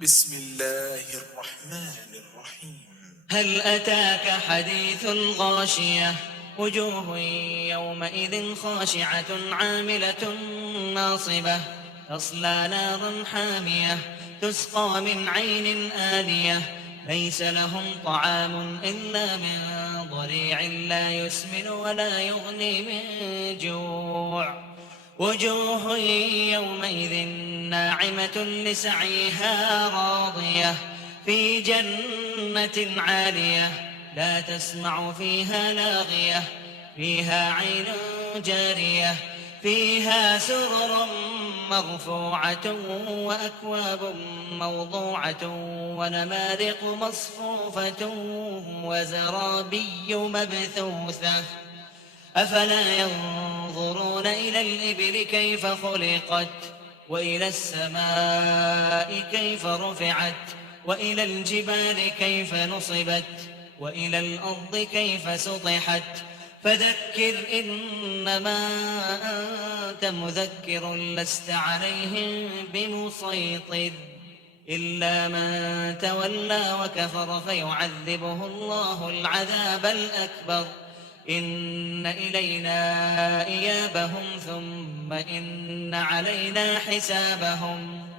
بسم الله الرحمن الرحيم. هل أتاك حديث الغاشية وجوه يومئذ خاشعة عاملة ناصبة تصلى نارا حامية تسقى من عين آنية ليس لهم طعام إلا من ضريع لا يسمن ولا يغني من جوع وجوه يومئذ ناعمة لسعيها راضية في جنة عالية لا تسمع فيها لاغية فيها عين جارية فيها سرر مرفوعة وأكواب موضوعة ونمارق مصفوفة وزرابي مبثوثة أفلا ينظرون إلى الإبل كيف خلقت وإلى السماء كيف رفعت وإلى الجبال كيف نصبت وإلى الأرض كيف سطحت فذكر إنما أنت مذكر لست عليهم بمسيطر إلا من تولى وكفر فيعذبه الله العذاب الأكبر إن إلينا إيابهم ثم إن علينا حسابهم